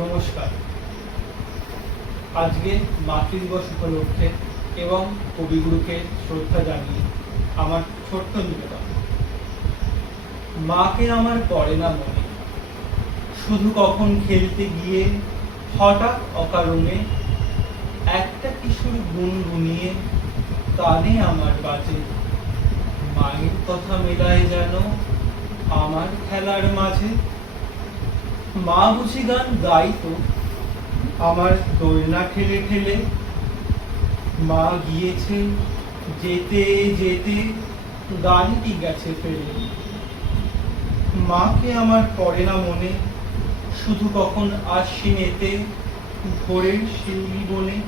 নমস্কার। আজকে মাতৃদিবস উপলক্ষে এবং কবিগুরুকে শ্রদ্ধা জানিয়ে আমার ছোট্ট নিবেদন। মাকে আমার পড়ে না মনে, শুধু কখন খেলতে গিয়ে হঠাৎ অকারণে একটা কিশোর গুনগুনিয়ে কানে আমার বাজে। মায়ের কথা মেলায় যেন আমার খেলার মাঝে। মা বুঝি গান গাইতো আমার দোলনা ঠেলে ঠেলে। মা গিয়েছে যেতে যেতে গানটি গেছে ফেলে। মাকে আমার পড়ে না মনে, শুধু কখন আশ্বিনেতে ভোরের শিউলি বনে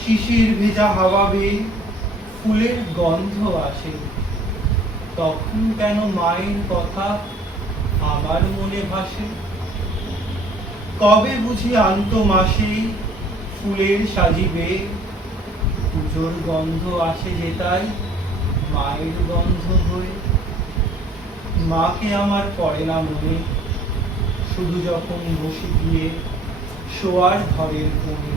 শিশির ভেজা হাওয়া বেয়ে ফুলের গন্ধ আসে। তখন কেন মায়ের কথা আমার মনে ভাসে। কবে বুঝি আনতো মাসে ফুলের সাজিবে, পুজোর গন্ধ আসে যেতাই মায়ের গন্ধ হয়ে। মাকে আমার পড়ে না মনে, শুধু যখন বসে গিয়ে শোয়ার ঘরের কোণে।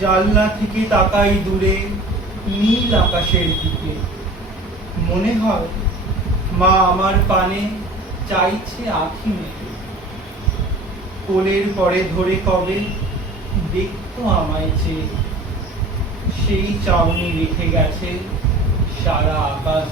জানলা থেকে তাকাই দূরে নীল আকাশের দিকে। মনে হয় মা আমার পানে চাইছে আঁখি মেলে। কোলের পরে ধরে কবে দেখতো আমায় চেয়ে, সেই চাউনি রেখে গেছে সারা আকাশ।